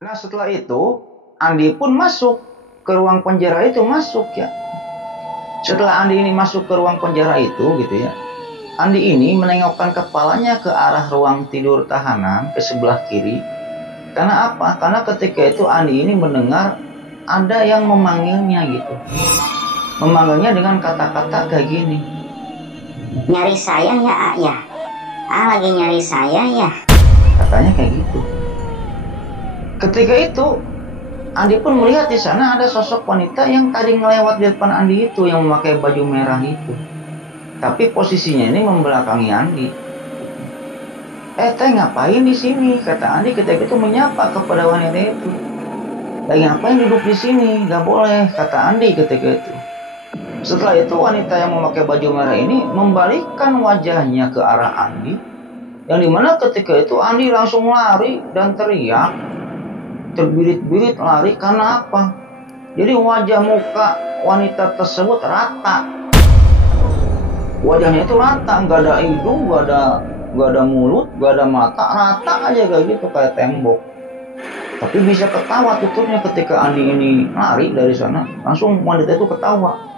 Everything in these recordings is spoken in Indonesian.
Nah setelah itu Andi pun masuk ke ruang penjara itu, masuk ya. Setelah Andi ini masuk ke ruang penjara itu gitu ya, Andi ini menengokkan kepalanya ke arah ruang tidur tahanan ke sebelah kiri. Karena apa? Karena ketika itu Andi ini mendengar ada yang memanggilnya gitu. Memanggilnya dengan kata-kata kayak gini. Nyari saya ya, ya. Lagi nyari saya ya. Katanya kayak gitu. Ketika itu Andi pun melihat di sana ada sosok wanita yang tadi ngelewat di depan Andi itu, yang memakai baju merah itu. Tapi posisinya ini membelakangi Andi. Teh ngapain di sini? Kata Andi ketika itu menyapa kepada wanita itu. Lagi ngapain duduk di sini? Gak boleh, kata Andi ketika itu. Setelah itu wanita yang memakai baju merah ini membalikkan wajahnya ke arah Andi, yang dimana ketika itu Andi langsung lari dan teriak, terbirit-birit lari. Karena apa? Jadi wajah muka wanita tersebut rata, wajahnya itu rata, nggak ada hidung, nggak ada mulut, nggak ada mata, rata aja kayak gitu, kayak tembok. Tapi bisa ketawa tutupnya ketika Andi ini lari dari sana, langsung wanita itu ketawa.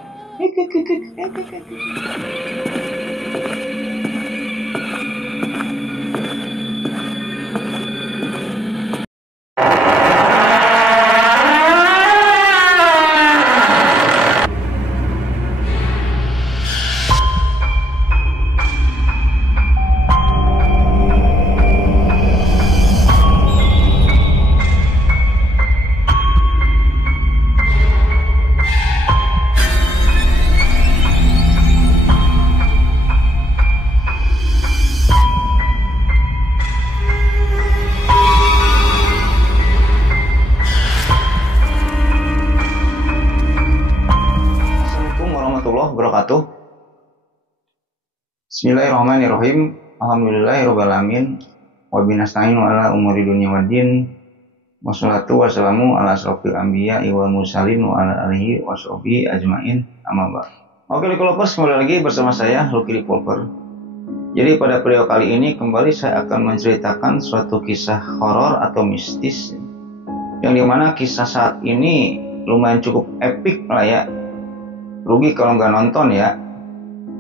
Wabarakatuh. Bismillahirrahmanirrahim. Alhamdulillahirrahmanirrahim. Wabinasta'inu ala umuri dunia waddin. Wassalatu wassalamu ala asrofil anbiya wal mursalin wa ala alihi wa sahbihi ajmain, amma ba'd. Oke Lucky-Lovers, kembali lagi bersama saya Lucky Revolver. Jadi pada video kali ini kembali saya akan menceritakan suatu kisah horor atau mistis, yang dimana kisah saat ini lumayan cukup epic lah ya. Rugi kalau nggak nonton ya.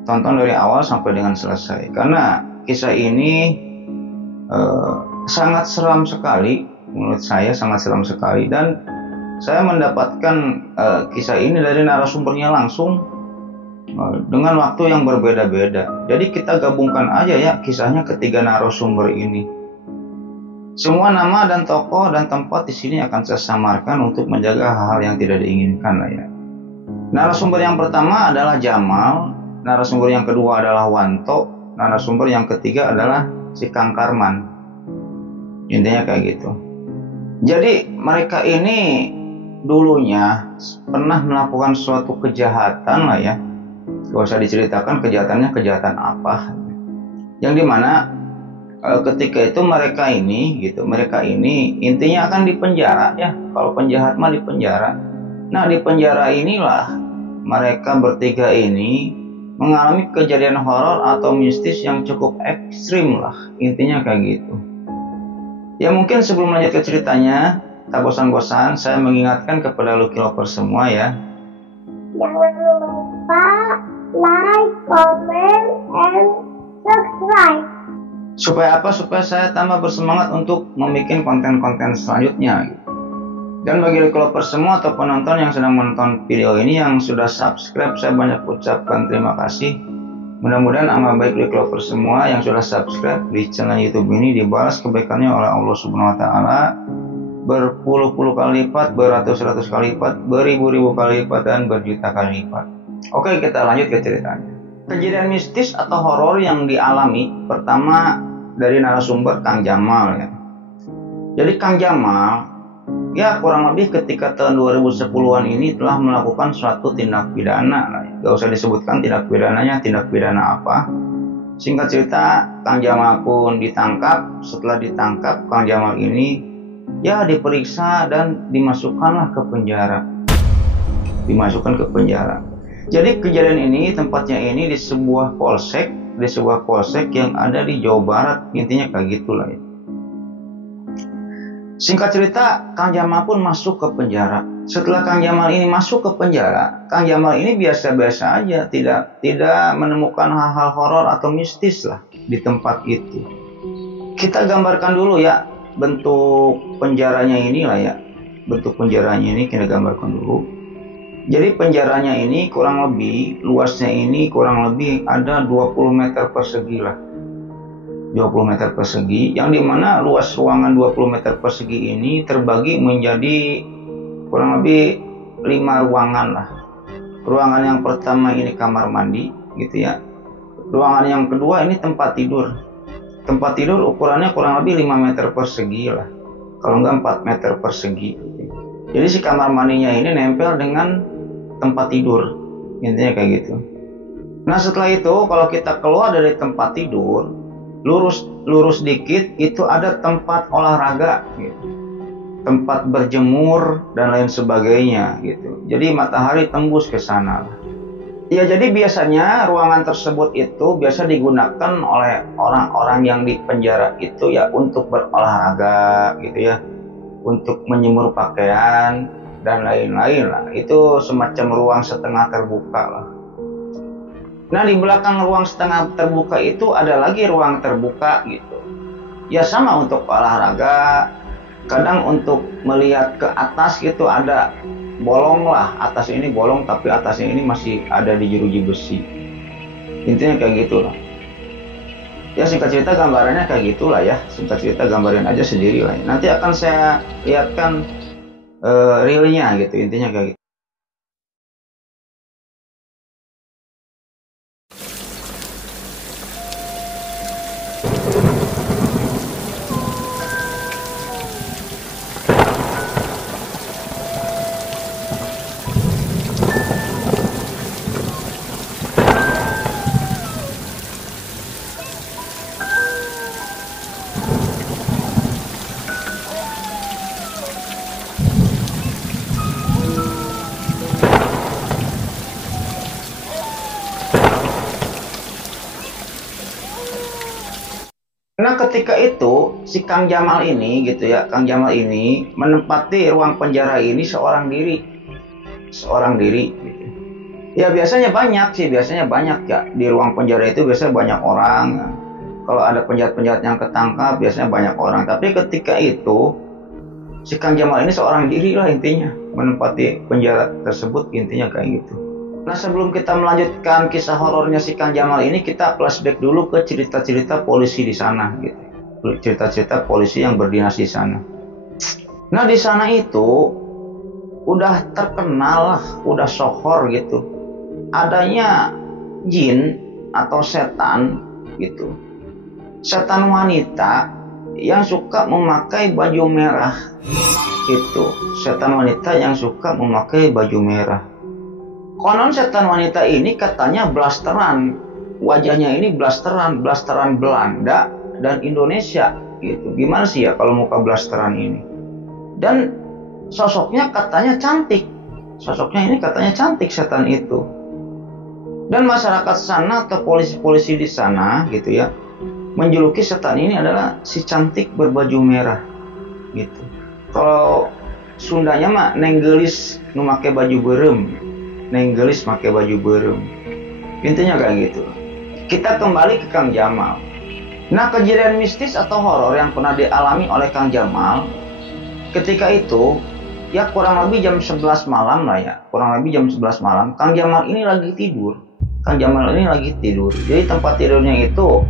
Tonton dari awal sampai dengan selesai, karena kisah ini sangat seram sekali. Menurut saya sangat seram sekali, dan saya mendapatkan kisah ini dari narasumbernya langsung dengan waktu yang berbeda-beda. Jadi kita gabungkan aja ya kisahnya ketiga narasumber ini. Semua nama dan tokoh dan tempat di sini akan saya samarkan untuk menjaga hal-hal yang tidak diinginkan lah ya. Narasumber yang pertama adalah Jamal, narasumber yang kedua adalah Wanto, narasumber yang ketiga adalah si Kang Karman. Intinya kayak gitu. Jadi mereka ini dulunya pernah melakukan suatu kejahatan lah ya. Gak usah diceritakan kejahatannya kejahatan apa. Yang dimana ketika itu mereka ini intinya akan dipenjara ya. Kalau penjahat mah dipenjara. Nah di penjara inilah mereka bertiga ini mengalami kejadian horor atau mistis yang cukup ekstrim lah. Intinya kayak gitu. Ya mungkin sebelum lanjut ke ceritanya, tak bosan-bosan saya mengingatkan kepada Lucky-Lovers semua ya. Jangan lupa like, comment, and subscribe. Supaya apa? Supaya saya tambah bersemangat untuk membuat konten-konten selanjutnya gitu. Dan bagi Lucky-Lovers semua atau penonton yang sedang menonton video ini yang sudah subscribe, saya banyak ucapkan terima kasih. Mudah-mudahan amal baik Lucky-Lovers semua yang sudah subscribe di channel YouTube ini dibalas kebaikannya oleh Allah Subhanahu wa taala berpuluh-puluh kali lipat, beratus-ratus kali lipat, beribu-ribu kali lipat, dan berjuta kali lipat. Oke, kita lanjut ke ceritanya. Kejadian mistis atau horor yang dialami pertama dari narasumber Kang Jamal ya. Jadi Kang Jamal ya kurang lebih ketika tahun 2010-an ini telah melakukan suatu tindak pidana lah ya. Gak usah disebutkan tindak pidananya, tindak pidana apa. Singkat cerita, Kang Jamal pun ditangkap. Setelah ditangkap, Kang Jamal ini ya diperiksa dan dimasukkanlah ke penjara. Dimasukkan ke penjara. Jadi kejadian ini tempatnya ini di sebuah polsek yang ada di Jawa Barat. Intinya kayak gitulah ya. Singkat cerita, Kang Jamal pun masuk ke penjara. Setelah Kang Jamal ini masuk ke penjara, Kang Jamal ini biasa-biasa aja, tidak menemukan hal-hal horor atau mistis lah di tempat itu. Kita gambarkan dulu ya bentuk penjaranya inilah ya. Bentuk penjaranya ini kita gambarkan dulu. Jadi penjaranya ini kurang lebih, luasnya ini kurang lebih ada 20 meter persegi lah. 20 meter persegi, yang dimana luas ruangan 20 meter persegi ini terbagi menjadi kurang lebih 5 ruangan lah. Ruangan yang pertama ini kamar mandi gitu ya. Ruangan yang kedua ini tempat tidur. Tempat tidur ukurannya kurang lebih 5 meter persegi lah, kalau enggak 4 meter persegi. Jadi si kamar mandinya ini nempel dengan tempat tidur, intinya kayak gitu. Nah setelah itu kalau kita keluar dari tempat tidur, lurus dikit itu ada tempat olahraga gitu, tempat berjemur dan lain sebagainya gitu. Jadi matahari tembus ke sana. Ya jadi biasanya ruangan tersebut itu biasa digunakan oleh orang-orang yang di penjara itu ya untuk berolahraga gitu ya, untuk menjemur pakaian dan lain-lain lah. Itu semacam ruang setengah terbuka lah. Nah di belakang ruang setengah terbuka itu ada lagi ruang terbuka gitu. Ya sama untuk olahraga, kadang untuk melihat ke atas gitu ada bolong lah. Atas ini bolong tapi atasnya ini masih ada di jeruji besi. Intinya kayak gitulah. Ya singkat cerita gambarannya kayak gitulah ya. Singkat cerita gambarin aja sendiri lah. Nanti akan saya lihatkan realnya gitu. Intinya kayak gitu. Nah ketika itu si Kang Jamal ini gitu ya, Kang Jamal ini menempati ruang penjara ini seorang diri gitu. Ya biasanya banyak ya di ruang penjara itu biasanya banyak orang. Kalau ada penjahat-penjahat yang ketangkap biasanya banyak orang. Tapi ketika itu si Kang Jamal ini seorang diri lah intinya, menempati penjara tersebut intinya kayak gitu. Nah sebelum kita melanjutkan kisah horornya si Kang Jamal ini, kita flashback dulu ke cerita-cerita polisi di sana gitu. Cerita-cerita polisi yang berdinas di sana. Nah di sana itu udah terkenal lah, udah sohor gitu, adanya jin atau setan gitu. Setan wanita yang suka memakai baju merah gitu. Setan wanita yang suka memakai baju merah. Konon setan wanita ini katanya blasteran, wajahnya ini blasteran Belanda dan Indonesia gitu. Gimana sih ya kalau muka blasteran ini? Dan sosoknya katanya cantik. Sosoknya ini katanya cantik setan itu. Dan masyarakat sana atau polisi-polisi di sana gitu ya, menjuluki setan ini adalah si cantik berbaju merah gitu. Kalau Sundanya mah nenggelis nu make baju berem. Nenggelis pakai baju berem. Intinya kayak gitu. Kita kembali ke Kang Jamal. Nah kejadian mistis atau horor yang pernah dialami oleh Kang Jamal ketika itu ya kurang lebih jam 11 malam lah ya. Kurang lebih jam 11 malam Kang Jamal ini lagi tidur. Jadi tempat tidurnya itu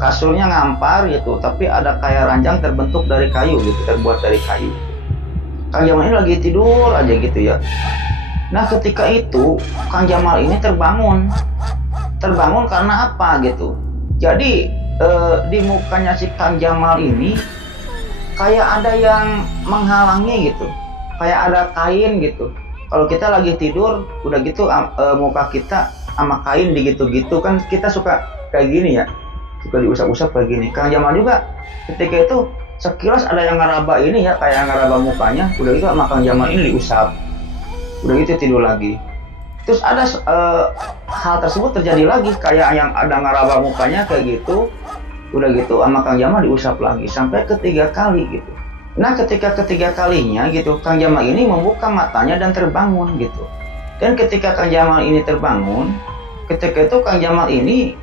kasurnya ngampar gitu, tapi ada kayak ranjang terbentuk dari kayu gitu, terbuat dari kayu. Kang Jamal ini lagi tidur aja gitu ya. Nah ketika itu Kang Jamal ini terbangun karena apa gitu. Jadi di mukanya si Kang Jamal ini kayak ada yang menghalangi gitu, kayak ada kain gitu. Kalau kita lagi tidur udah gitu muka kita sama kain digitu-gitu kan, kita suka kayak gini ya, suka diusap-usap kayak gini. Kang Jamal juga ketika itu sekilas ada yang ngeraba ini ya, kayak ngeraba mukanya, udah gitu sama Kang Jamal ini diusap. Udah gitu tidur lagi. Terus ada hal tersebut terjadi lagi, kayak yang ada ngeraba mukanya kayak gitu. Udah gitu sama Kang Jamal diusap lagi sampai ketiga kali gitu. Nah, ketika ketiga kalinya gitu, Kang Jamal ini membuka matanya dan terbangun gitu. Dan ketika Kang Jamal ini terbangun, ketika itu Kang Jamal ini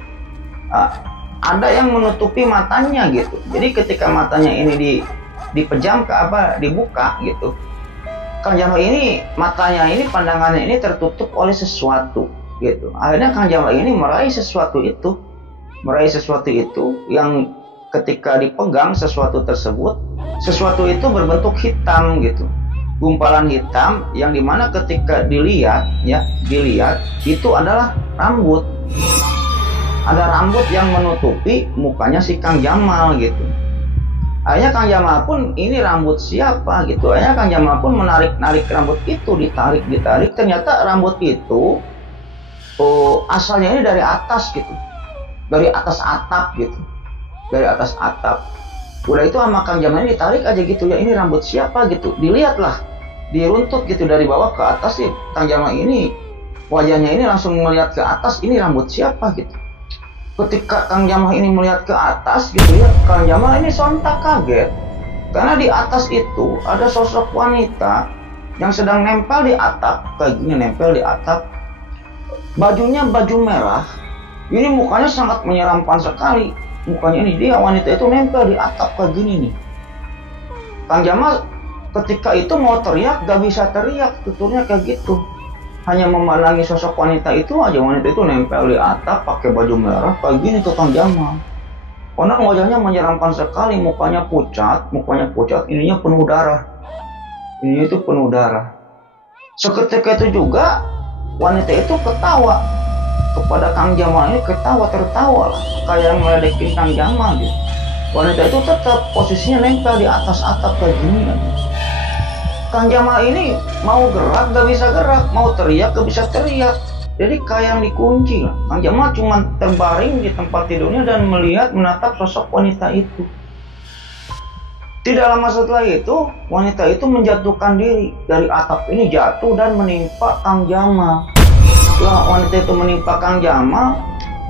ada yang menutupi matanya gitu. Jadi ketika matanya ini dipejam ke dibuka gitu, Kang Jamal ini matanya ini, pandangannya ini tertutup oleh sesuatu gitu. Akhirnya Kang Jamal ini meraih sesuatu itu yang ketika dipegang sesuatu tersebut, sesuatu itu berbentuk hitam gitu, gumpalan hitam yang dimana ketika dilihat itu adalah rambut. Ada rambut yang menutupi mukanya si Kang Jamal gitu. Akhirnya Kang Jamal pun, ini rambut siapa gitu. Akhirnya Kang Jamal pun menarik rambut itu, ditarik. Ternyata rambut itu asalnya ini dari atas gitu, dari atas atap gitu, dari atas atap. Udah itu sama Kang Jamal ini ditarik aja gitu, ya ini rambut siapa gitu. Dilihatlah, diruntut gitu dari bawah ke atas sih. Kang Jamal ini wajahnya ini langsung melihat ke atas, ini rambut siapa gitu. Ketika Kang Jamal ini melihat ke atas gitu ya, Kang Jamal ini sontak kaget. Karena di atas itu ada sosok wanita yang sedang nempel di atap, kayak gini, nempel di atap. Bajunya baju merah. Ini mukanya sangat menyeramkan sekali. Mukanya ini, dia wanita itu nempel di atap kayak gini nih. Kang Jamal ketika itu mau teriak, gak bisa teriak, tuturnya kayak gitu. Hanya memandangi sosok wanita itu aja. Wanita itu nempel di atap pakai baju merah kayak gini tuh Kang Jamal. Konon wajahnya menyeramkan sekali, mukanya pucat, ininya penuh darah. Ini itu penuh darah. Seketika itu juga wanita itu ketawa kepada Kang Jamal ini, tertawa lah, kayak meledekin Kang Jamal gitu. Wanita itu tetap posisinya nempel di atas atap kayak gini aja. Kang Jamal ini mau gerak gak bisa gerak, mau teriak gak bisa teriak. Jadi kayak yang dikunci lah. Kang Jamal cuma terbaring di tempat tidurnya dan menatap sosok wanita itu. Tidak lama setelah itu, wanita itu menjatuhkan diri dari atap ini, jatuh dan menimpa Kang Jamal. Setelah wanita itu menimpa Kang Jamal,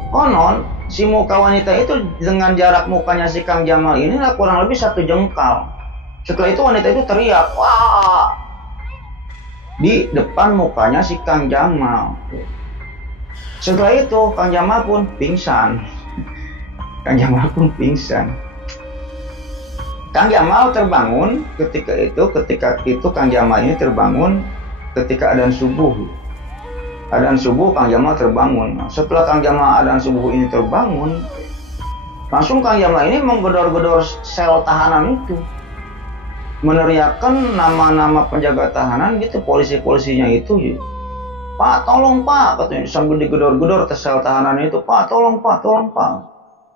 konon si muka wanita itu dengan jarak mukanya si Kang Jamal ini lah kurang lebih 1 jengkal. Setelah itu wanita itu teriak, wah, di depan mukanya si Kang Jamal. Setelah itu Kang Jamal pun pingsan. Kang Jamal terbangun ketika itu Kang Jamal ini terbangun ketika adzan subuh. Adzan subuh Kang Jamal terbangun. Setelah Kang Jamal adzan subuh ini terbangun, langsung Kang Jamal ini menggedor-gedor sel tahanan itu, meneriakkan nama-nama penjaga tahanan gitu, polisi-polisinya itu. Pak, tolong Pak, katanya sambil digedor-gedor sel tahanan itu. Pak, tolong Pak.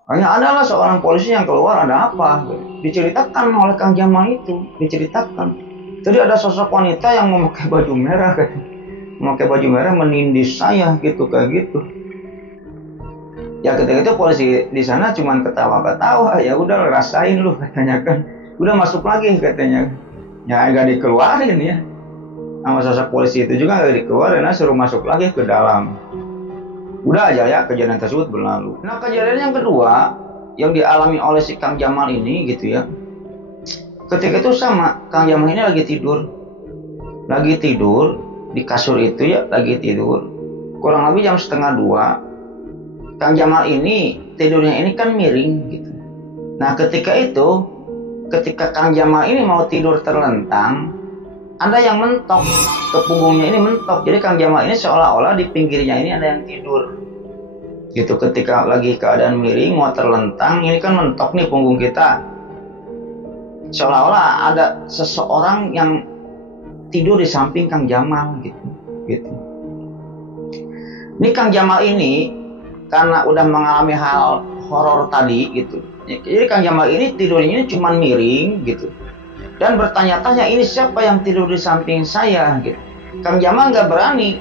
Hanya adalah seorang polisi yang keluar, ada apa? Diceritakan oleh Kang Jamal itu, diceritakan. Jadi ada sosok wanita yang memakai baju merah, katanya. Memakai baju merah menindis saya gitu, kayak gitu. Ya ketika itu polisi di sana cuma ketawa-ketawa, ya udah rasain lu, katanya kan. Udah masuk lagi katanya, ya agak dikeluarin ya, sama sosok polisi itu juga agak dikeluarin, nah suruh masuk lagi ke dalam. Udah aja ya, kejadian tersebut berlalu. Nah, kejadian yang kedua yang dialami oleh si Kang Jamal ini gitu ya, ketika itu sama Kang Jamal ini lagi tidur di kasur itu ya, lagi tidur kurang lebih jam 1:30. Kang Jamal ini tidurnya ini kan miring gitu. Nah ketika Kang Jamal ini mau tidur terlentang, ada yang mentok ke punggungnya ini, mentok. Jadi Kang Jamal ini seolah-olah di pinggirnya ini ada yang tidur gitu. Ketika lagi keadaan miring mau terlentang, ini kan mentok nih punggung kita, seolah-olah ada seseorang yang tidur di samping Kang Jamal gitu. Ini Kang Jamal ini karena udah mengalami hal horor tadi gitu, jadi Kang Jamal ini tidurnya ini cuma miring gitu, dan bertanya-tanya, ini siapa yang tidur di samping saya gitu. Kang Jamal gak berani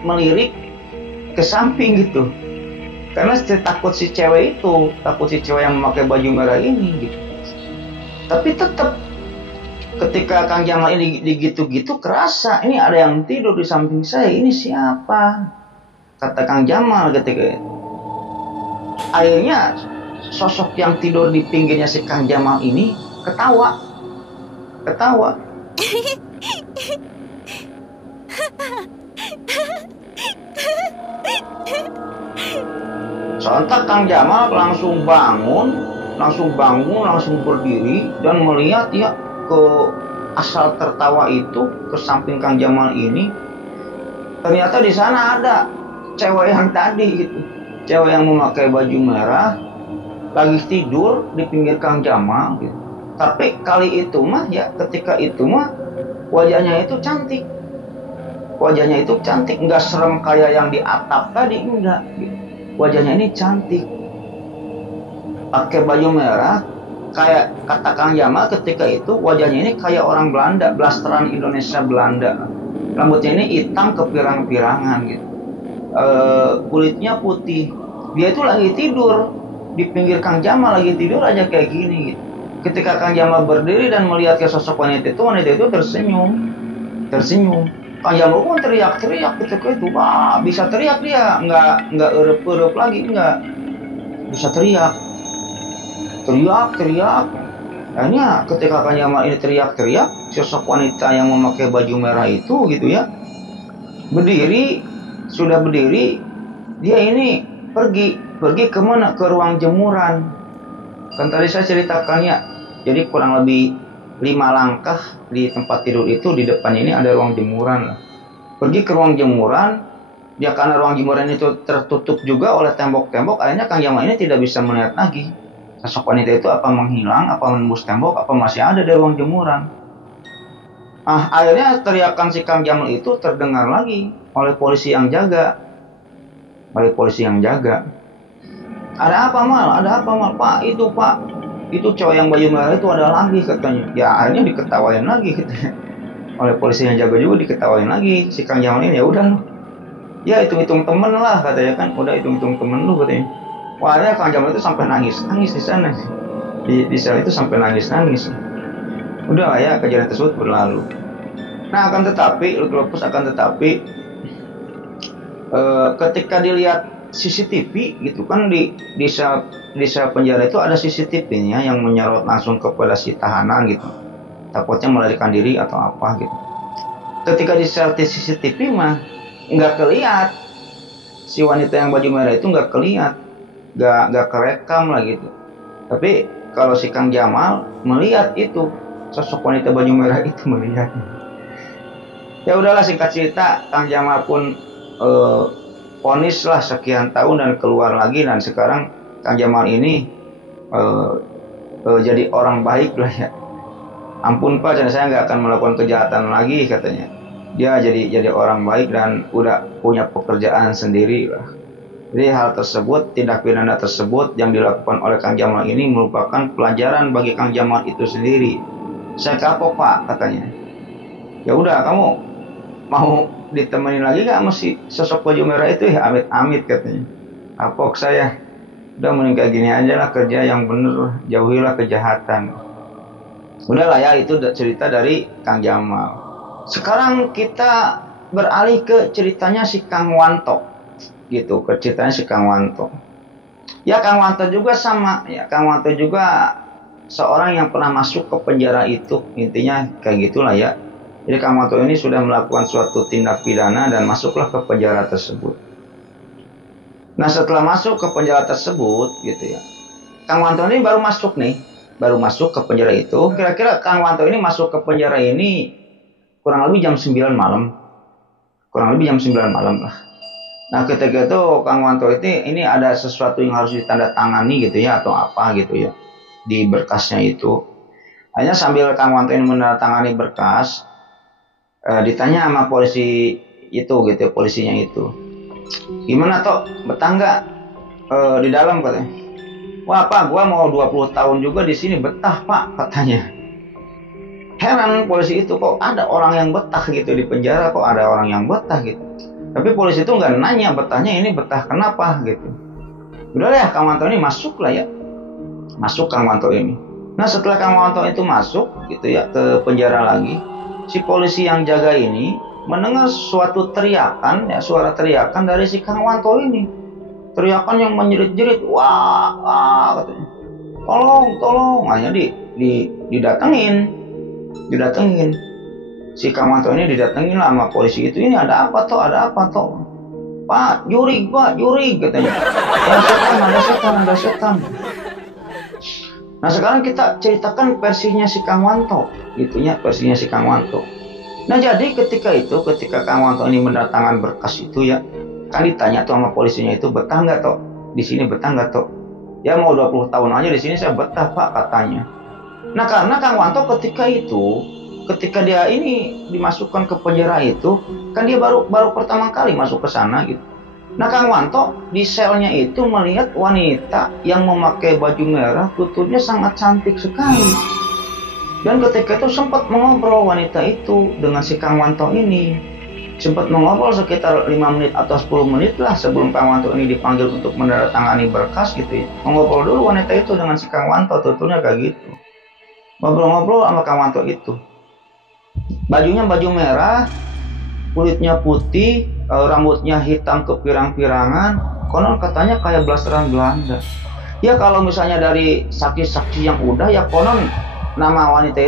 melirik ke samping gitu, karena takut si cewek yang memakai baju merah ini gitu. Tapi tetap ketika Kang Jamal ini digitu-gitu, kerasa ini ada yang tidur di samping saya, ini siapa, kata Kang Jamal ketika itu. Akhirnya sosok yang tidur di pinggirnya si Kang Jamal ini ketawa. Sontak Kang Jamal langsung berdiri dan melihat ya ke asal tertawa itu, ke samping Kang Jamal ini. Ternyata di sana ada cewek yang tadi gitu. Cewek yang memakai baju merah lagi tidur di pinggir Kang Jamal gitu. Tapi kali itu mah ya, ketika itu mah wajahnya itu cantik. Enggak serem kayak yang di atap tadi, enggak gitu. Wajahnya ini cantik. Pakai baju merah, kayak kata Kang Jamal ketika itu wajahnya ini kayak orang Belanda, blasteran Indonesia Belanda. Rambutnya ini hitam kepirang-pirangan gitu. Kulitnya putih. Dia itu lagi tidur di pinggir Kang Jamal, lagi tidur aja kayak gini gitu. Ketika Kang Jamal berdiri dan melihat ke sosok wanita itu tersenyum. Kang Jamal pun teriak-teriak ketika itu. Wah, bisa teriak dia, nggak erup-erup lagi, nggak bisa teriak. Akhirnya ketika Kang Jamal ini teriak-teriak, sosok wanita yang memakai baju merah itu gitu ya, sudah berdiri, dia ini pergi kemana? Ke ruang jemuran. Kan tadi saya ceritakan ya, jadi kurang lebih 5 langkah di tempat tidur itu, di depan ini ada ruang jemuran lah. Pergi ke ruang jemuran, ya karena ruang jemuran itu tertutup juga oleh tembok-tembok, akhirnya Kang Jamal ini tidak bisa melihat lagi sosok wanita itu apa menghilang, apa menembus tembok, apa masih ada di ruang jemuran. Akhirnya teriakan si Kang Jamal itu terdengar lagi oleh polisi yang jaga. Ada apa mal? Pak, itu cowok yang baju merah itu ada lagi katanya. Ya akhirnya diketawain lagi katanya. Oleh polisi yang jaga juga diketawain lagi si Kang Jamal ini. Ya udah loh, ya hitung-hitung temen lah katanya kan. Udah hitung-hitung temen lu katanya. Wah, akhirnya Kang Jamal itu sampai nangis di sana di sel itu, sampai nangis. Udah lah ya, kejadian tersebut berlalu. Nah akan tetapi ketika dilihat CCTV gitu kan, di sel penjara itu ada CCTV-nya yang menyorot langsung kepada si tahanan gitu, takutnya melarikan diri atau apa gitu. Ketika di sel CCTV mah nggak kelihatan si wanita yang baju merah itu, nggak kelihatan, nggak kerekam lah gitu. Tapi kalau si Kang Jamal melihat itu, sosok wanita baju merah itu melihatnya. Ya udahlah, singkat cerita Kang Jamal pun vonis lah sekian tahun dan keluar lagi, dan sekarang Kang Jamal ini jadi orang baik lah ya. Ampun Pak, saya nggak akan melakukan kejahatan lagi katanya. Dia jadi orang baik dan udah punya pekerjaan sendiri lah. Jadi hal tersebut, tindak pidana tersebut yang dilakukan oleh Kang Jamal ini merupakan pelajaran bagi Kang Jamal itu sendiri. Saya kapok Pak katanya. Ya udah, kamu mau ditemenin lagi gak mesti sosok baju merah itu? Ya amit-amit katanya. Kapok saya. Udah mending kayak gini aja lah, kerja yang bener, jauhilah kejahatan. Udahlah ya, itu cerita dari Kang Jamal. Sekarang kita beralih ke ceritanya si Kang Wanto. Gitu, ke ceritanya si Kang Wanto. Ya Kang Wanto juga sama. Ya Kang Wanto juga seorang yang pernah masuk ke penjara itu. Intinya kayak gitulah ya. Jadi Kang Wanto ini sudah melakukan suatu tindak pidana dan masuklah ke penjara tersebut. Nah setelah masuk ke penjara tersebut gitu ya, Kang Wanto ini baru masuk ke penjara itu. Kira-kira Kang Wanto ini masuk ke penjara ini kurang lebih jam 9 malam. Lah. Nah ketika itu Kang Wanto ini ada sesuatu yang harus ditandatangani gitu ya, atau apa gitu ya, di berkasnya itu. Hanya sambil Kang Wanto ini menandatangani berkas, ditanya sama polisi itu gitu, polisinya itu, gimana toh, betah nggak di dalam katanya. Wah Pak, gua mau 20 tahun juga di sini, betah Pak katanya. Heran polisi itu, kok ada orang yang betah gitu di penjara, kok ada orang yang betah gitu. Tapi polisi itu nggak nanya betahnya ini betah kenapa gitu. Udah ya, Kang Wanto ini masuk lah ya, masuk Kang Wanto ini. Nah setelah Kang Wanto itu masuk gitu ya ke penjara lagi, si polisi yang jaga ini mendengar suatu teriakan ya, suara teriakan dari si Kang Wanto ini. Teriakan yang menjerit-jerit, wah katanya. Tolong. Hanya didatengin si Kang Wanto ini didatengin lah sama polisi itu. Ini ada apa toh Pak, jurig katanya. Ada setan. Nah sekarang kita ceritakan versinya si Kang Wanto versinya si Kang Wanto. Nah jadi ketika Kang Wanto ini mendatangkan berkas itu ya, kan ditanya tuh sama polisinya itu, betah nggak toh di sini, betah nggak toh? Ya mau 20 tahun aja di sini saya betah Pak, katanya. Nah karena Kang Wanto ketika dia ini dimasukkan ke penjara itu, kan dia baru pertama kali masuk ke sana gitu. Nah Kang Wanto di selnya itu melihat wanita yang memakai baju merah, tutupnya sangat cantik sekali. Dan ketika itu sempat mengobrol wanita itu dengan si Kang Wanto ini. Sempat mengobrol sekitar 5 menit atau 10 menit lah sebelum Kang Wanto ini dipanggil untuk menandatangani berkas gitu ya. Mengobrol dulu wanita itu dengan si Kang Wanto, tutupnya kayak gitu. Ngobrol-ngobrol sama Kang Wanto itu. Bajunya baju merah, kulitnya putih, rambutnya hitam kepirang-pirangan, konon katanya kayak blasteran Belanda. Ya kalau misalnya dari saksi-saksi yang udah ya konon nama wanita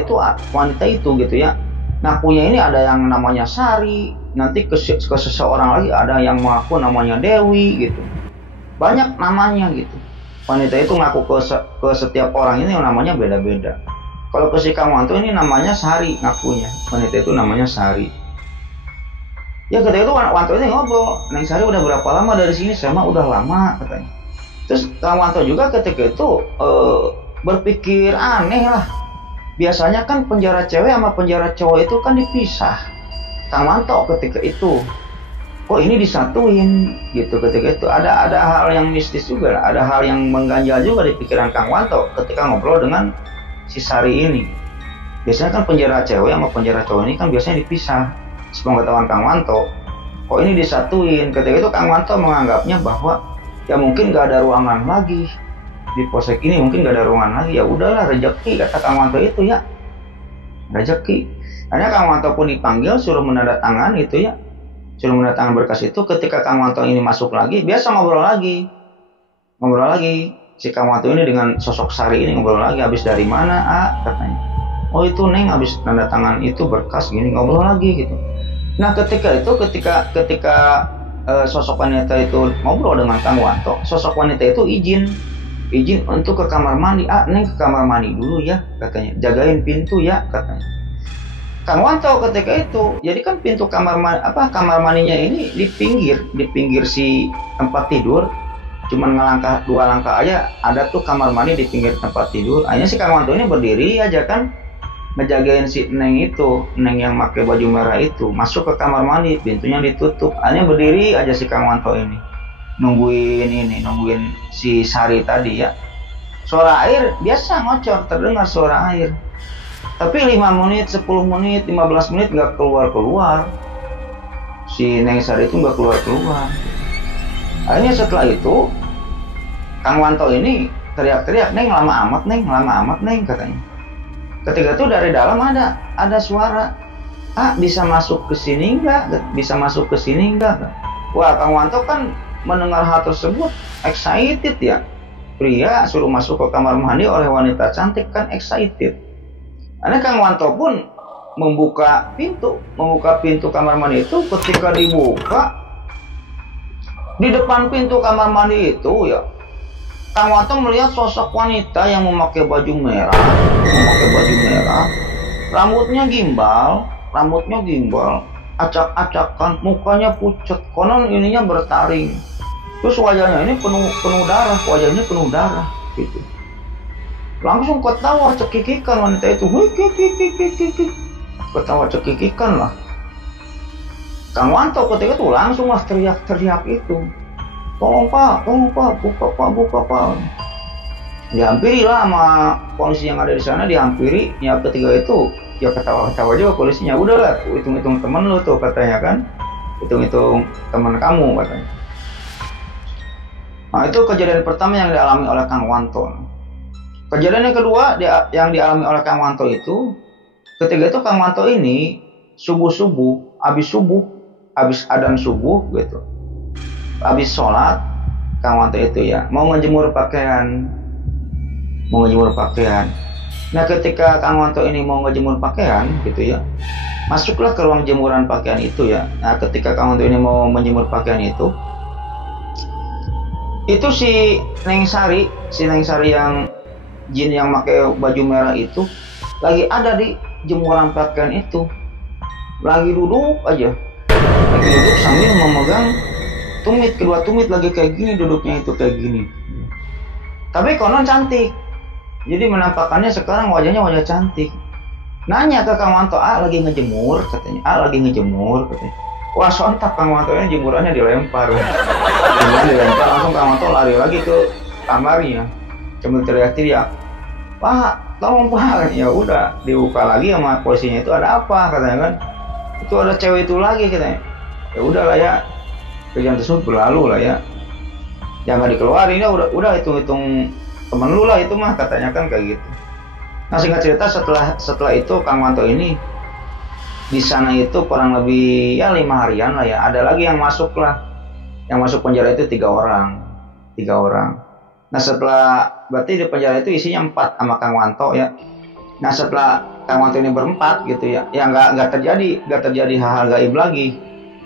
itu gitu ya. Ngakunya ini ada yang namanya Sari, nanti ke seseorang lagi ada yang mengaku namanya Dewi gitu. Banyak namanya gitu. Wanita itu ngaku ke setiap orang ini namanya beda-beda. Kalau ke si Kang Wanto ini namanya Sari ngakunya. Wanita itu namanya Sari. Ya ketika itu Wanto ini ngobrol, Neng Sari udah berapa lama dari sini? Saya mah udah lama katanya. Terus Kang Wanto juga ketika itu berpikir aneh lah. Biasanya kan penjara cewek sama penjara cowok itu kan dipisah. Kang Wanto ketika itu, kok ini disatuin gitu. Ketika itu ada hal yang mistis juga, ada hal yang mengganjal juga di pikiran Kang Wanto ketika ngobrol dengan si Sari ini. Biasanya kan penjara cewek sama penjara cowok ini kan biasanya dipisah. Sepengetahuan Kang Wanto, kok ini disatuin. Ketika itu Kang Wanto menganggapnya bahwa ya mungkin gak ada ruangan lagi di polsek ini, mungkin gak ada ruangan lagi. Ya udahlah, rezeki kata Kang Wanto itu ya, rezeki. Karena Kang Wanto pun dipanggil suruh menandatangan itu ya, suruh menandatangan berkas itu. Ketika Kang Wanto ini masuk lagi, biasa ngobrol lagi si Kang Wanto ini dengan sosok Sari ini, ngobrol lagi. Habis dari mana katanya? Oh itu Neng habis tandatangan itu berkas gini, ngobrol lagi gitu. Nah ketika sosok wanita itu ngobrol dengan Kang Wanto, sosok wanita itu izin untuk ke kamar mandi. Neng ke kamar mandi dulu ya katanya, jagain pintu ya katanya. Kang Wanto ketika itu, jadi kan pintu kamar mandinya ini di pinggir si tempat tidur, cuman 2 langkah aja ada tuh kamar mandi di pinggir tempat tidur. Akhirnya si Kang Wanto ini berdiri aja kan, ngejagain si Neng yang pakai baju merah itu masuk ke kamar mandi, pintunya ditutup. Hanya berdiri aja si Kang Wanto ini nungguin si Sari tadi ya. Suara air biasa ngocor, terdengar suara air. Tapi 5 menit, 10 menit, 15 menit gak keluar. Si Neng Sari itu gak keluar. Akhirnya setelah itu Kang Wanto ini teriak-teriak, Neng lama amat Neng katanya. Ketika itu dari dalam ada suara, bisa masuk ke sini enggak? Wah, Kang Wanto kan mendengar hal tersebut excited ya. Pria suruh masuk ke kamar mandi oleh wanita cantik kan excited. Karena Kang Wanto pun membuka pintu kamar mandi itu. Ketika dibuka, di depan pintu kamar mandi itu ya, Kang Wanto melihat sosok wanita yang memakai baju merah, rambutnya gimbal, acak-acakan, mukanya pucat, konon ininya bertaring. Terus wajahnya ini penuh darah gitu. Langsung ketawa cekikikan wanita itu, ketawa cekikikan lah. Kang Wanto ketika itu langsung lah teriak-teriak itu, tolong pak, buka pak. Dihampiri lah sama polisi yang ada di sana, dihampiri. Ya ketika itu ya ketawa-ketawa juga polisinya. Udahlah, hitung-hitung temen lu tuh katanya kan, hitung-hitung teman kamu katanya. Nah itu kejadian pertama yang dialami oleh Kang Wanto. Kejadian yang kedua yang dialami oleh Kang Wanto itu, ketika itu Kang Wanto ini habis adzan subuh gitu, habis sholat, Kang Wanto itu ya mau ngejemur pakaian. Nah ketika Kang Wanto ini mau ngejemur pakaian gitu ya, masuklah ke ruang jemuran pakaian itu ya. Nah ketika Kang Wanto ini mau menjemur pakaian itu si Neng Sari yang jin yang pakai baju merah itu lagi ada di jemuran pakaian itu, lagi duduk sambil memegang tumit, kedua tumit lagi kayak gini, duduknya itu kayak gini. Tapi konon cantik, jadi menampakkannya sekarang wajahnya wajah cantik. Nanya ke Kang Wanto, lagi ngejemur katanya, lagi ngejemur katanya. Wah sontak Kang Wanto ini jemurannya dilempar. Dilempar langsung Kang Wanto lari lagi ke kamarnya sambil teriak-teriak, Pak tolong Pak. Ya udah dibuka lagi sama polisinya, itu ada apa katanya kan, itu ada cewek itu lagi katanya. Ya udah lah ya, kejadian tersebut berlalu lah ya, jangan dikeluarin ya, udah hitung temen lu lah itu mah katanya kan kayak gitu. Nah singkat cerita setelah itu Kang Wanto ini di sana itu kurang lebih ya 5 harian lah ya. Ada lagi yang masuk lah, yang masuk penjara itu 3 orang. Nah setelah berarti di penjara itu isinya 4 sama Kang Wanto ya. Nah setelah Kang Wanto ini berempat gitu ya, ya nggak terjadi hal-hal gaib lagi.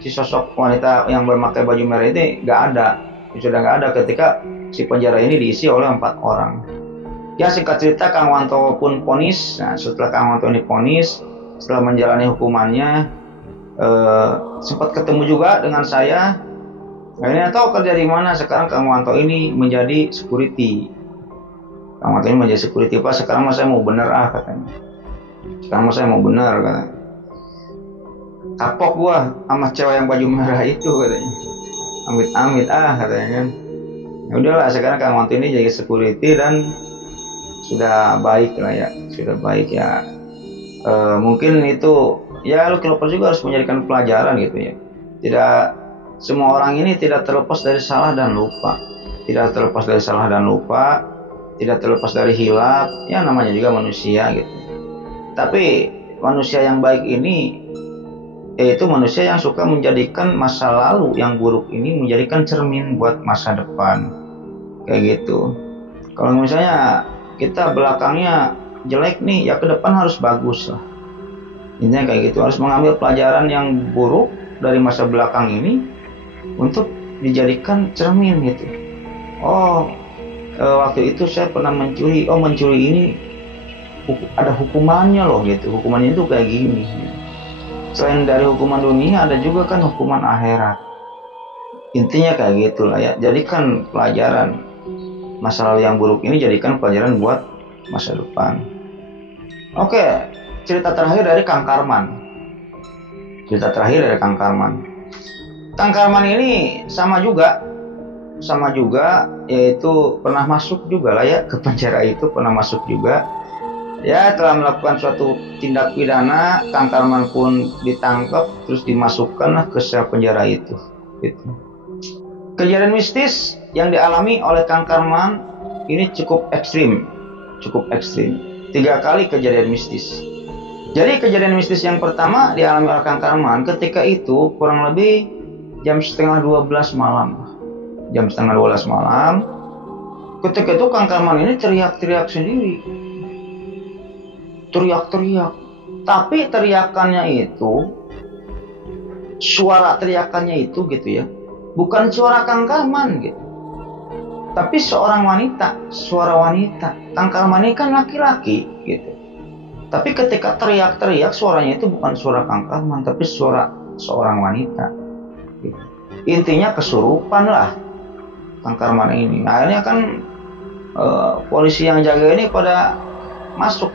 Si sosok wanita yang berpakai baju merah ini sudah nggak ada ketika si penjara ini diisi oleh 4 orang. Ya singkat cerita Kang Wanto pun vonis. Nah setelah Kang Wanto ini vonis, setelah menjalani hukumannya, sempat ketemu juga dengan saya. Akhirnya tahu kerja di mana. Sekarang Kang Wanto ini menjadi security. Kang Wanto ini menjadi security, Pak sekarang mas saya mau bener katanya. Sekarang mas saya mau bener katanya. Kapok gua sama cewek yang baju merah itu katanya. Amit-amit katanya kan. Ya udahlah sekarang Kang Wanto ini jadi security dan sudah baik lah ya, sudah baik ya. Mungkin itu ya lu Keloper juga harus menjadikan pelajaran gitu ya. Tidak semua orang ini tidak terlepas dari salah dan lupa, tidak terlepas dari hilaf ya, namanya juga manusia gitu. Tapi manusia yang baik ini yaitu manusia yang suka menjadikan masa lalu yang buruk ini menjadikan cermin buat masa depan kayak gitu. Kalau misalnya kita belakangnya jelek nih ya, ke depan harus bagus lah. Intinya kayak gitu, harus mengambil pelajaran yang buruk dari masa belakang ini untuk dijadikan cermin gitu. Waktu itu saya pernah mencuri. Mencuri ini ada hukumannya loh gitu. Hukumannya itu kayak gini. Selain dari hukuman dunia ada juga kan hukuman akhirat. Intinya kayak gitulah ya. Jadikan pelajaran masa lalu yang buruk ini, jadikan pelajaran buat masa depan. Oke, cerita terakhir dari Kang Karman. Kang Karman ini sama juga, yaitu pernah masuk juga lah ya ke penjara itu, pernah masuk juga. Ya telah melakukan suatu tindak pidana, Kang Karman pun ditangkap terus dimasukkanlah ke sel penjara itu. Gitu. Kejadian mistis yang dialami oleh Kang Karman ini cukup ekstrim. 3 kali kejadian mistis. Jadi kejadian mistis yang pertama dialami oleh Kang Karman ketika itu kurang lebih jam setengah 12 malam. Ketika itu Kang Karman ini teriak-teriak sendiri. Tapi teriakannya itu, suara teriakannya itu gitu ya, bukan suara Kang Karman gitu, tapi suara wanita. Kang Karman ini kan laki-laki gitu, tapi ketika teriak-teriak suaranya itu bukan suara Kang Karman, tapi suara seorang wanita gitu. Intinya kesurupan lah Kang Karman ini. Akhirnya kan polisi yang jaga ini pada masuk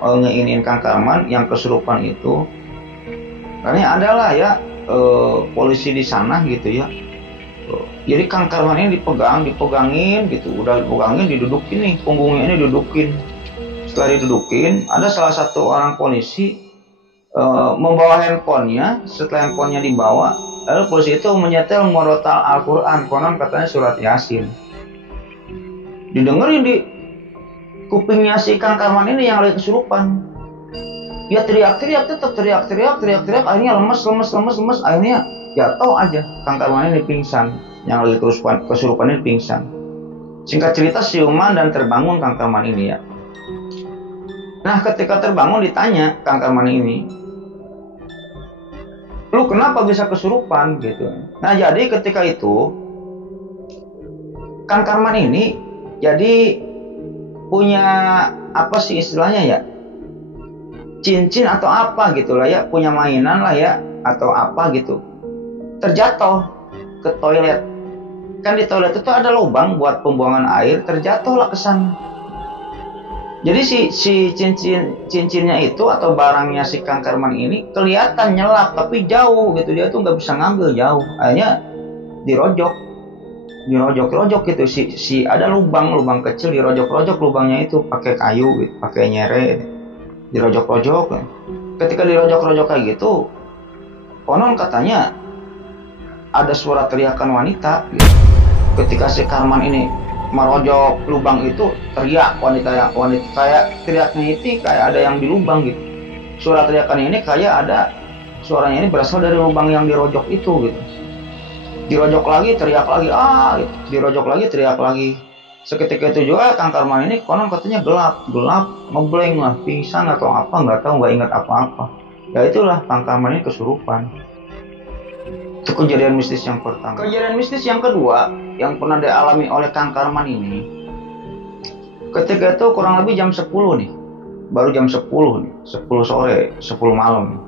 ngeinin Kang Karman yang kesurupan itu. Karena adalah ya polisi di sana gitu ya. Jadi Kang Karman ini dipegangin gitu, udah dipegangin, didudukin nih, punggungnya ini didudukin. Setelah didudukin, ada salah satu orang polisi membawa handphonenya. Setelah handphonenya dibawa, lalu polisi itu menyetel murotal Al-Quran, konon katanya surat Yasin. Didengerin di kupingnya si Kang Karman ini yang lagi kesurupan. Dia tetap teriak-teriak, akhirnya lemes, akhirnya jatuh aja. Kang Karman ini pingsan, yang lagi kesurupan ini pingsan. Singkat cerita siuman dan terbangun Kang Karman ini ya. Nah, ketika terbangun ditanya Kang Karman ini, lu kenapa bisa kesurupan gitu. Nah, jadi ketika itu Kang Karman ini jadi punya apa sih istilahnya ya, cincin atau apa gitu lah ya, punya mainan lah ya atau apa gitu, terjatuh ke toilet. Kan di toilet itu ada lubang buat pembuangan air, terjatuhlah ke sana. Jadi si cincinnya itu atau barangnya si Kang Karman ini kelihatan nyelap tapi jauh gitu, dia tuh nggak bisa ngambil jauh, akhirnya dirojok gitu, si ada lubang kecil, dirojok lubangnya itu pakai kayu gitu, pakai nyere, dirojok. Ketika dirojok kayak gitu, konon katanya ada suara teriakan wanita gitu. Ketika si Karman ini merojok lubang itu, teriak wanita kayak teriaknya itu kayak ada yang di lubang gitu. Suara teriakan ini kayak ada suaranya ini berasal dari lubang yang dirojok itu gitu. Dirojok lagi teriak lagi gitu. Dirojok lagi teriak lagi. Seketika itu juga Kang Karman ini konon katanya gelap ngeblank lah, pingsan atau apa nggak tahu, nggak ingat apa-apa. Ya itulah Kang Karman ini kesurupan. Itu kejadian mistis yang pertama. Kejadian mistis yang kedua yang pernah dialami oleh Kang Karman ini, ketika itu kurang lebih jam 10 nih, baru jam 10 nih, 10 sore, 10 malam.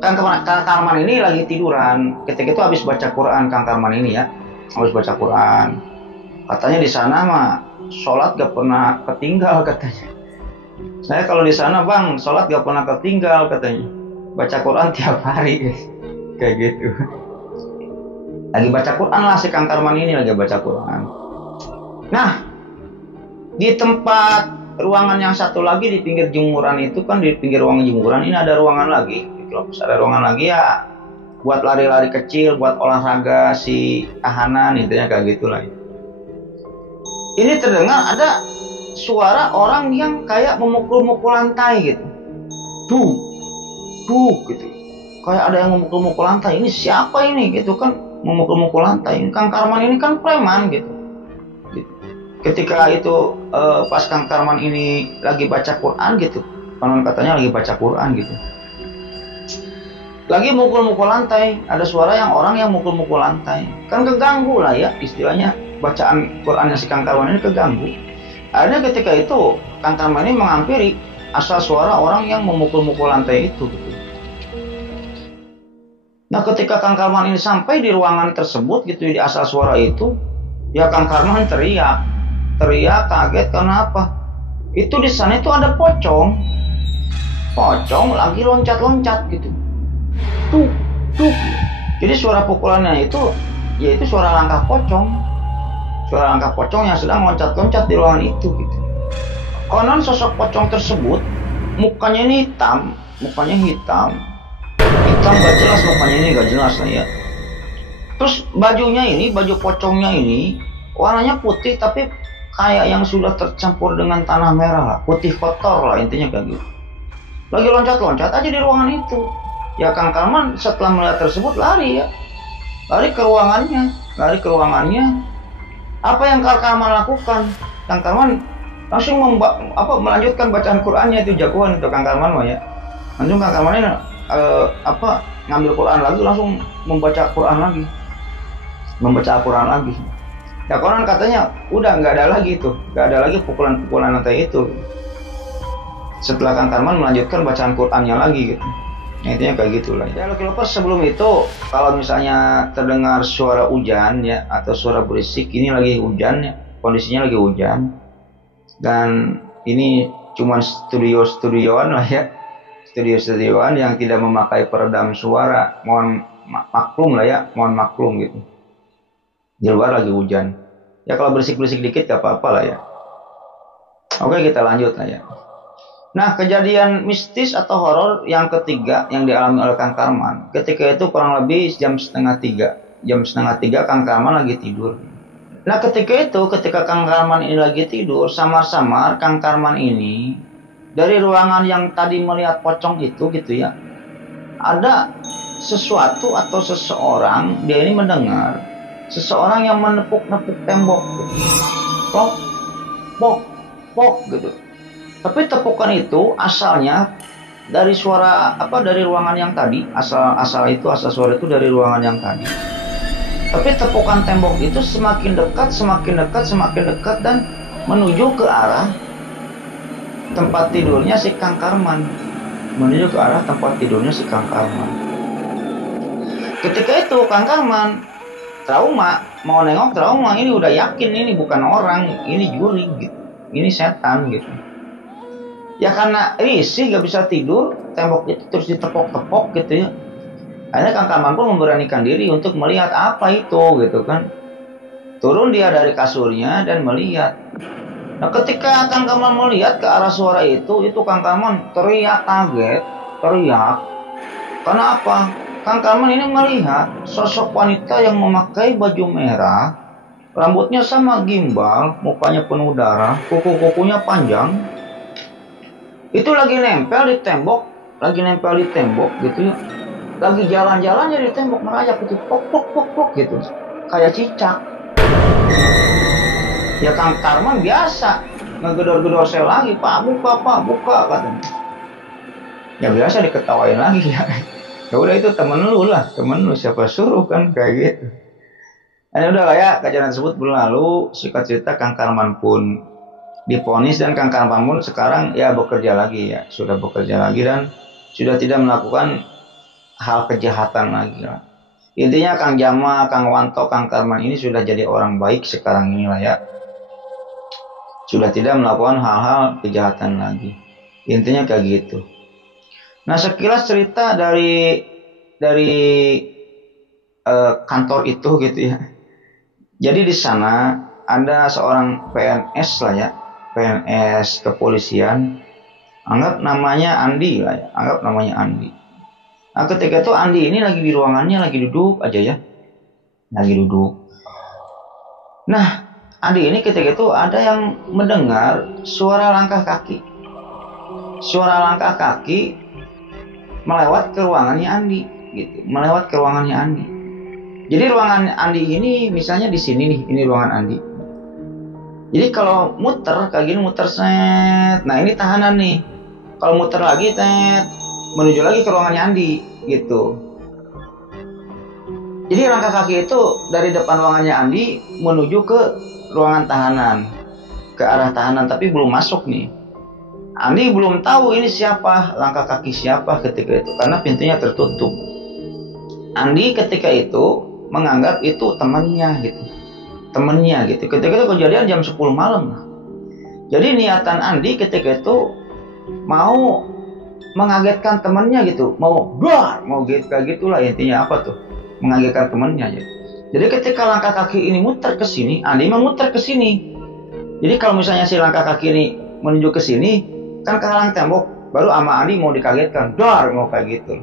Kang Karman ini lagi tiduran. Ketika itu habis baca Quran Kang Karman ini ya, habis baca Quran. Katanya di sana mah sholat gak pernah ketinggal katanya. Saya kalau di sana bang, sholat gak pernah ketinggal katanya. Baca Quran tiap hari kayak gitu. Lagi baca Quran lah si Kang Karman ini, lagi baca Quran. Nah, di tempat ruangan yang satu lagi di pinggir jemuran itu kan, di pinggir ruang jemuran ini ada ruangan lagi. Kalau ada ruangan lagi ya buat lari-lari kecil, buat olahraga si tahanan, intinya kayak gitulah. Ini terdengar ada suara orang yang kayak memukul-mukul lantai gitu. Duh gitu. Kayak ada yang memukul-mukul lantai. Ini siapa ini gitu kan, memukul-mukul lantai. Kang Karman ini kan preman gitu. Ketika itu pas Kang Karman ini lagi baca Quran gitu, konon katanya lagi baca Quran gitu, lagi mukul-mukul lantai, ada suara orang yang mukul-mukul lantai, kan keganggu lah ya istilahnya, bacaan Qurannya si Kang Karman ini keganggu. Akhirnya ketika itu Kang Karman ini menghampiri asal suara orang yang memukul-mukul lantai itu gitu. Nah, ketika Kang Karman ini sampai di ruangan tersebut gitu, di asal suara itu, ya Kang Karman teriak kaget karena apa? Itu di sana itu ada pocong lagi loncat-loncat gitu. Tuh. Jadi suara pukulannya itu yaitu suara langkah pocong yang sedang loncat-loncat di ruangan itu gitu. Konon sosok pocong tersebut mukanya ini hitam gak jelas, mukanya ini gak jelas lah ya. Terus bajunya ini, baju pocongnya ini warnanya putih tapi kayak yang sudah tercampur dengan tanah merah lah, putih kotor lah intinya kayak gitu. Lagi loncat-loncat aja di ruangan itu. Ya Kang Karman setelah melihat tersebut lari ke ruangannya. Apa yang Kang Karman lakukan? Kang Karman langsung melanjutkan bacaan Qurannya, itu jagoan itu Kang Karman mah ya. Langsung Kang Karman ini ngambil Quran lagi, langsung membaca Quran lagi. Ya konon katanya udah nggak ada lagi pukulan lantai itu. Setelah Kang Karman melanjutkan bacaan Qurannya lagi gitu. Nah, intinya kayak gitulah. Ya Lucky Lovers, sebelum itu kalau misalnya terdengar suara hujan ya atau suara berisik, ini lagi hujan ya, kondisinya lagi hujan. Dan ini cuma studio-studioan lah ya. Studio-studioan yang tidak memakai peredam suara. Mohon maklum gitu. Di luar lagi hujan. Ya kalau berisik-berisik dikit gak apa-apa lah ya. Oke, kita lanjut lah ya. Nah, kejadian mistis atau horor yang ketiga yang dialami oleh Kang Karman, ketika itu kurang lebih jam setengah tiga Kang Karman lagi tidur. Nah, ketika Kang Karman ini lagi tidur, samar-samar Kang Karman ini dari ruangan yang tadi melihat pocong itu gitu ya, ada sesuatu atau seseorang, dia ini mendengar seseorang yang menepuk-nepuk tembok gitu. Pok gitu. Tapi tepukan itu asalnya dari suara dari ruangan yang tadi. Asal suara itu dari ruangan yang tadi. Tapi tepukan tembok itu semakin dekat dan menuju ke arah tempat tidurnya si Kang Karman. Ketika itu Kang Karman trauma, mau nengok trauma, ini udah yakin ini bukan orang, ini juring gitu, ini setan gitu. Ya karena risih gak bisa tidur, tembok itu terus ditepok-tepok gitu ya. Akhirnya Kang Karman pun memberanikan diri untuk melihat apa itu gitu kan. Turun dia dari kasurnya dan melihat. Nah ketika Kang Karman melihat ke arah suara itu Kang Karman teriak kaget, Karena apa? Kang Karman ini melihat sosok wanita yang memakai baju merah, rambutnya sama gimbal, mukanya penuh darah, kuku-kukunya panjang. Itu lagi nempel di tembok gitu ya. Lagi jalan-jalannya di tembok merayap gitu, pok gitu, kayak cicak. Ya Kang Karman biasa ngegedor-gedor sel lagi, Pak buka katanya. Ya biasa diketawain lagi ya. Ya udah itu temen lu siapa suruh kan kayak gitu. Nah udah lah ya, kejadian tersebut berlalu. Singkat cerita Kang Karman pun divonis dan Kang Karman pun sekarang ya sudah bekerja lagi dan sudah tidak melakukan hal kejahatan lagi lah. Intinya Kang Jamal, Kang Wanto, Kang Karman ini sudah jadi orang baik sekarang inilah ya. Sudah tidak melakukan hal-hal kejahatan lagi. Intinya kayak gitu. Nah sekilas cerita dari kantor itu gitu ya. Jadi di sana ada seorang PNS lah ya, PNS kepolisian, anggap namanya Andi. Nah ketika itu Andi ini lagi di ruangannya, lagi duduk aja ya, Nah Andi ini ketika itu ada yang mendengar suara langkah kaki melewat ke ruangannya Andi gitu, Jadi ruangan Andi ini misalnya di sini nih, ini ruangan Andi. Jadi kalau muter kayak gini, muter set, nah ini tahanan nih. Kalau muter lagi set, menuju lagi ke ruangannya Andi gitu. Jadi langkah kaki itu dari depan ruangannya Andi menuju ke ruangan tahanan, ke arah tahanan, tapi belum masuk nih. Andi belum tahu ini siapa, langkah kaki siapa ketika itu, karena pintunya tertutup. Andi ketika itu menganggap itu temannya gitu. Ketika itu kejadian jam 10 malam lah. Jadi niatan Andi ketika itu mau mengagetkan temannya gitu, mau gitu kayak gitulah intinya apa tuh, mengagetkan temannya gitu. Jadi ketika langkah kaki ini muter ke sini, Andi memutar ke sini. Jadi kalau misalnya si langkah kaki ini menuju ke sini, kan kehalang tembok, baru sama Andi mau dikagetkan, mau kayak gitu.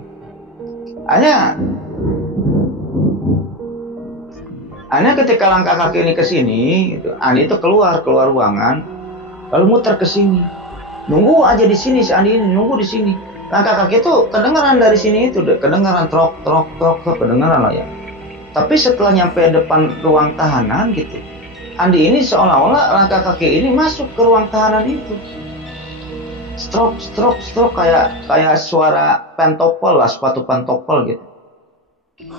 Hanya ketika langkah kaki ini ke sini, Andi itu keluar ruangan, lalu muter ke sini. Nunggu aja di sini si Andi ini, nunggu di sini. Langkah kaki itu kedengaran dari sini itu, kedengaran trok, kedengaran lah ya. Tapi setelah nyampe depan ruang tahanan gitu, Andi ini seolah-olah langkah kaki ini masuk ke ruang tahanan itu. Stroke kayak suara pentopel lah, sepatu pentopel gitu.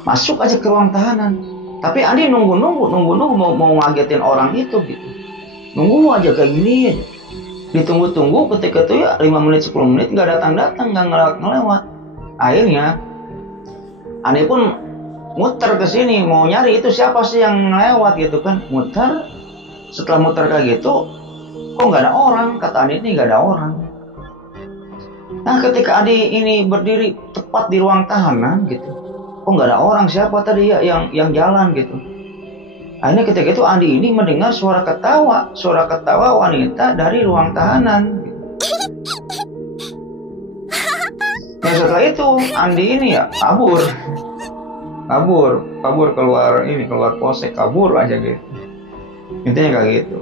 Masuk aja ke ruang tahanan. Tapi Andi nunggu mau ngagetin orang itu gitu. Nunggu aja kayak gini aja. Ditunggu-tunggu ketika itu ya 5 menit 10 menit nggak datang, nggak ngelewat. Akhirnya Andi pun muter ke sini mau nyari itu siapa sih yang lewat gitu kan. Muter. Setelah muter kayak gitu, kok nggak ada orang, kata Andi ini nggak ada orang. Nah ketika Andi ini berdiri tepat di ruang tahanan gitu, kok nggak ada orang, siapa tadi ya yang jalan gitu. Akhirnya ketika itu Andi ini mendengar suara ketawa wanita dari ruang tahanan gitu. Nah setelah itu Andi ini ya kabur keluar polsek, kabur aja gitu. Intinya kayak gitu.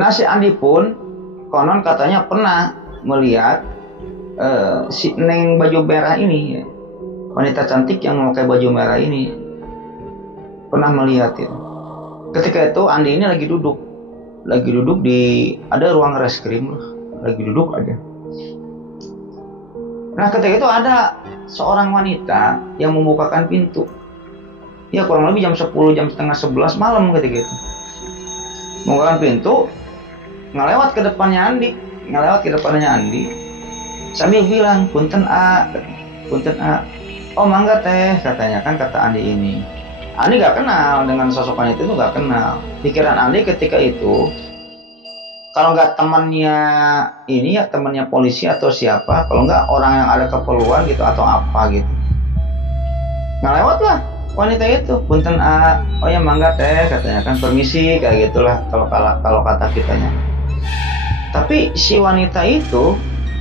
Nah si Andi pun konon katanya pernah melihat si Neng baju merah ini, wanita cantik yang memakai baju merah ini, pernah melihat itu. Ketika itu Andi ini lagi duduk di ada ruang reskrim, lagi duduk aja. Nah ketika itu ada seorang wanita yang membukakan pintu. Ya kurang lebih jam 10, jam setengah 11 malam ketika itu. Membukakan pintu, ngelewat ke depannya Andi, sambil bilang, punten A. Oh mangga teh, katanya, kan kata Andi ini. Andi gak kenal dengan sosok wanita itu, gak kenal. Pikiran Andi ketika itu, kalau nggak temannya ini ya temannya polisi atau siapa, kalau nggak orang yang ada keperluan gitu atau apa gitu. Ngelewat lah wanita itu, punten A, oh ya mangga teh, katanya, kan permisi, kayak gitulah kalau kata kitanya. Tapi si wanita itu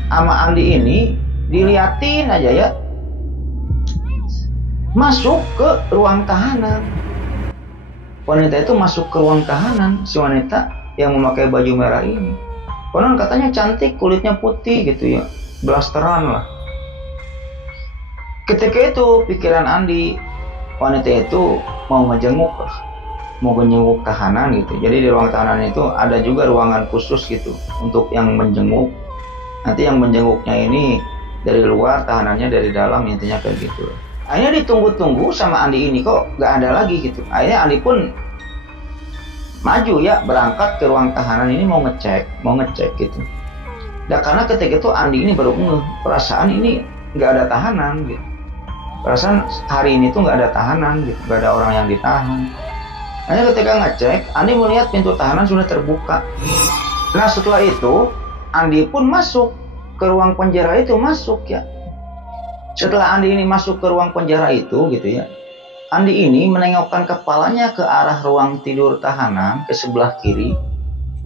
sama Andi ini diliatin aja ya, masuk ke ruang tahanan. Wanita itu masuk ke ruang tahanan, si wanita yang memakai baju merah ini. Konon katanya cantik, kulitnya putih gitu ya, blasteran lah. Ketika itu pikiran Andi, wanita itu mau ngejenguk tahanan gitu. Jadi di ruang tahanan itu ada juga ruangan khusus gitu untuk yang menjenguk. Nanti yang menjenguknya ini dari luar, tahanannya dari dalam, intinya kayak gitu. Akhirnya ditunggu-tunggu sama Andi ini kok gak ada lagi gitu. Akhirnya Andi pun maju ya, berangkat ke ruang tahanan ini mau ngecek gitu. Dan karena ketika itu Andi ini baru perasaan ini nggak ada tahanan gitu. Perasaan hari ini tuh nggak ada tahanan gitu, nggak ada orang yang ditahan. Hanya ketika ngecek, Andi melihat pintu tahanan sudah terbuka. Nah setelah itu Andi pun masuk ke ruang penjara itu, masuk ya. Setelah Andi ini masuk ke ruang penjara itu gitu ya, Andi ini menengokkan kepalanya ke arah ruang tidur tahanan ke sebelah kiri.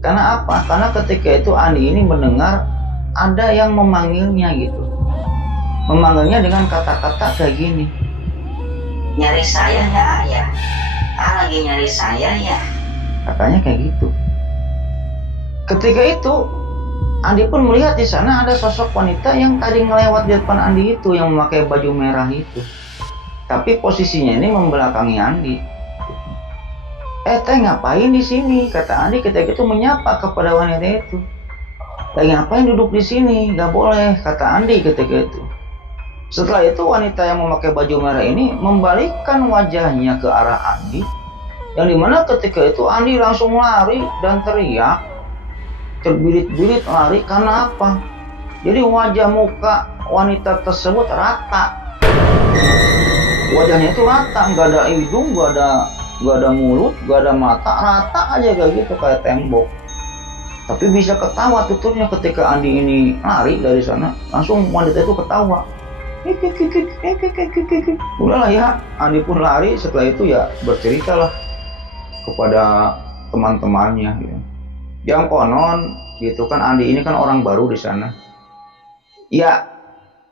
Karena apa? Karena ketika itu Andi ini mendengar ada yang memanggilnya gitu. Memanggilnya dengan kata-kata kayak gini. Nyari saya ya ayah? Lagi nyari saya ya? Katanya kayak gitu. Ketika itu Andi pun melihat di sana ada sosok wanita yang tadi ngelewat di depan Andi itu, yang memakai baju merah itu. Tapi posisinya ini membelakangi Andi. Teh ngapain di sini? Kata Andi ketika itu menyapa kepada wanita itu. Teh ngapain duduk di sini? Gak boleh, kata Andi ketika itu. Setelah itu wanita yang memakai baju merah ini membalikkan wajahnya ke arah Andi, yang dimana ketika itu Andi langsung lari dan teriak, terbirit-birit lari. Karena apa? Jadi wajah muka wanita tersebut rata. Wajahnya itu rata, nggak ada hidung, nggak ada mulut, nggak ada mata, rata aja kayak gitu, kayak tembok. Tapi bisa ketawa tutupnya ketika Andi ini lari dari sana, langsung wanita itu ketawa. Udahlah ya, Andi pun lari. Setelah itu ya berceritalah kepada teman-temannya ya. Yang konon gitu kan, Andi ini kan orang baru di sana. Ya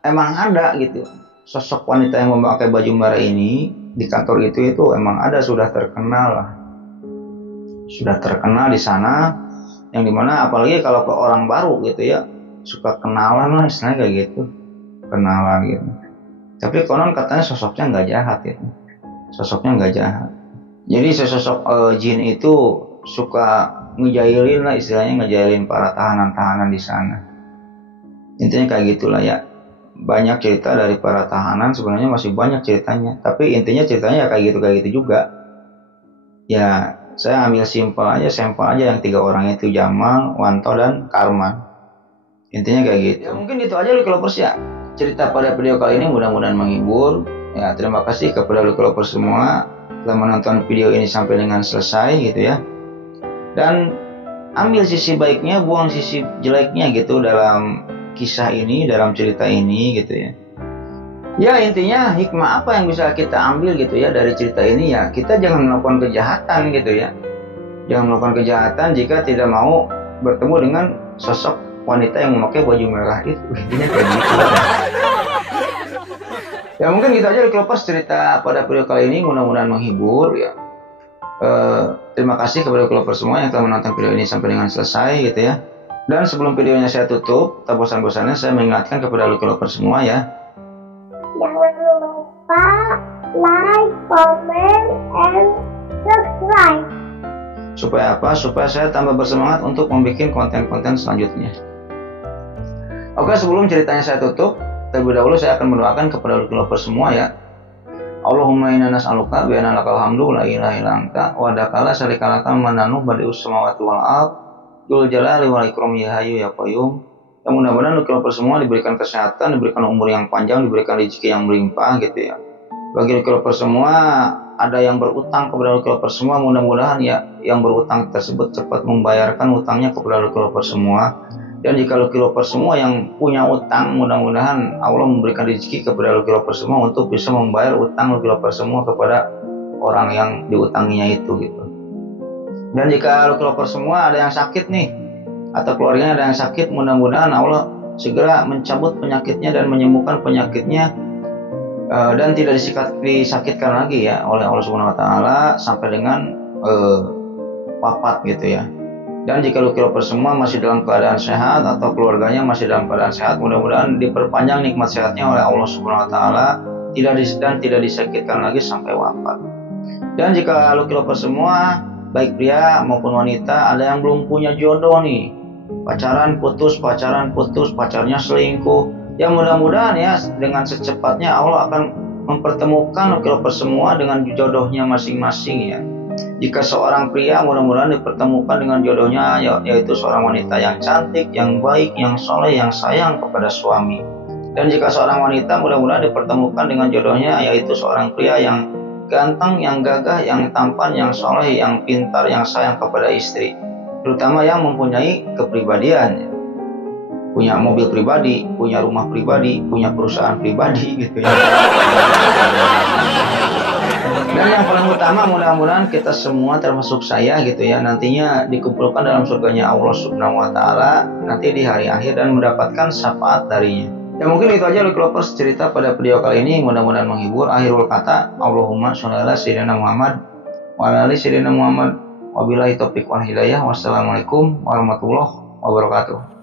emang ada gitu sosok wanita yang memakai baju merah ini di kantor itu emang ada, sudah terkenal di sana, yang dimana apalagi kalau ke orang baru gitu ya, suka kenalan lah istilahnya kayak gitu, kenalan gitu. Tapi konon katanya sosoknya nggak jahat, jadi sosok jin itu suka ngejailin lah istilahnya, ngejailin para tahanan-tahanan di sana. Intinya kayak gitulah ya. Banyak cerita dari para tahanan, sebenarnya masih banyak ceritanya, tapi intinya ceritanya ya kayak gitu juga ya. Saya ambil sampel aja yang 3 orang itu, Jamal, Wanto, dan Karman. Intinya kayak gitu ya. Mungkin itu aja Lucky ya cerita pada video kali ini, mudah-mudahan menghibur ya. Terima kasih kepada Lucky semua telah menonton video ini sampai dengan selesai gitu ya. Dan ambil sisi baiknya, buang sisi jeleknya gitu dalam kisah ini, dalam cerita ini gitu ya. Ya intinya hikmah apa yang bisa kita ambil gitu ya dari cerita ini ya, kita jangan melakukan kejahatan gitu ya. Jangan melakukan kejahatan jika tidak mau bertemu dengan sosok wanita yang memakai baju merah itu. Intinya kayak gitu. Ya mungkin gitu aja Lucky cerita pada video kali ini, mudah-mudahan menghibur ya. Terima kasih kepada Lucky semua yang telah menonton video ini sampai dengan selesai gitu ya. Dan sebelum videonya saya tutup, tak bosan-bosannya saya mengingatkan kepada Lucky semua ya. Jangan lupa like, comment, and subscribe. Supaya apa? Supaya saya tambah bersemangat untuk membuat konten-konten selanjutnya. Oke, sebelum ceritanya saya tutup, terlebih dahulu saya akan mendoakan kepada lovers semua ya. Allahumma inna nas'aluka bi anna lakal hamdu la ilaha illa anta wa dakala syarikalaka mananu badius samawati wal ard dzul jalali wal ikram ya hayyu ya qayyum. Yang mudah-mudahan lovers semua diberikan kesehatan, diberikan umur yang panjang, diberikan rezeki yang melimpah gitu ya. Bagi lovers semua ada yang berutang kepada lovers semua, mudah-mudahan ya yang berutang tersebut cepat membayarkan utangnya kepada lovers semua. Dan jika lovers semua yang punya utang, mudah-mudahan Allah memberikan rezeki kepada lovers semua untuk bisa membayar utang lovers semua kepada orang yang diutanginya itu gitu. Dan jika lovers semua ada yang sakit nih, atau keluarganya ada yang sakit, mudah-mudahan Allah segera mencabut penyakitnya dan menyembuhkan penyakitnya, dan tidak disakitkan lagi ya oleh Allah Subhanahu Wa Taala sampai dengan wafat gitu ya. Dan jika lovers semua masih dalam keadaan sehat atau keluarganya masih dalam keadaan sehat, mudah-mudahan diperpanjang nikmat sehatnya oleh Allah Subhanahu Wa Taala, tidak disakitkan lagi sampai wafat. Dan jika lovers semua baik pria maupun wanita ada yang belum punya jodoh nih, pacaran putus, pacarnya selingkuh, ya mudah-mudahan ya dengan secepatnya Allah akan mempertemukan lovers semua dengan jodohnya masing-masing ya. Jika seorang pria, mudah-mudahan dipertemukan dengan jodohnya, yaitu seorang wanita yang cantik, yang baik, yang soleh, yang sayang kepada suami. Dan jika seorang wanita, mudah-mudahan dipertemukan dengan jodohnya, yaitu seorang pria yang ganteng, yang gagah, yang tampan, yang soleh, yang pintar, yang sayang kepada istri. Terutama yang mempunyai kepribadian, punya mobil pribadi, punya rumah pribadi, punya perusahaan pribadi gitu ya. Dan yang paling utama, mudah-mudahan kita semua termasuk saya gitu ya, nantinya dikumpulkan dalam surganya Allah Subhanahu Wa Taala nanti di hari akhir dan mendapatkan syafaat darinya. Ya mungkin itu aja lovers cerita pada video kali ini, mudah-mudahan menghibur. Akhirul kata, Allahumma sholli ala sayyidina Muhammad wa ala ali sayyidina Muhammad. Wabillahi taufiq wal hidayah. Wassalamualaikum warahmatullahi wabarakatuh.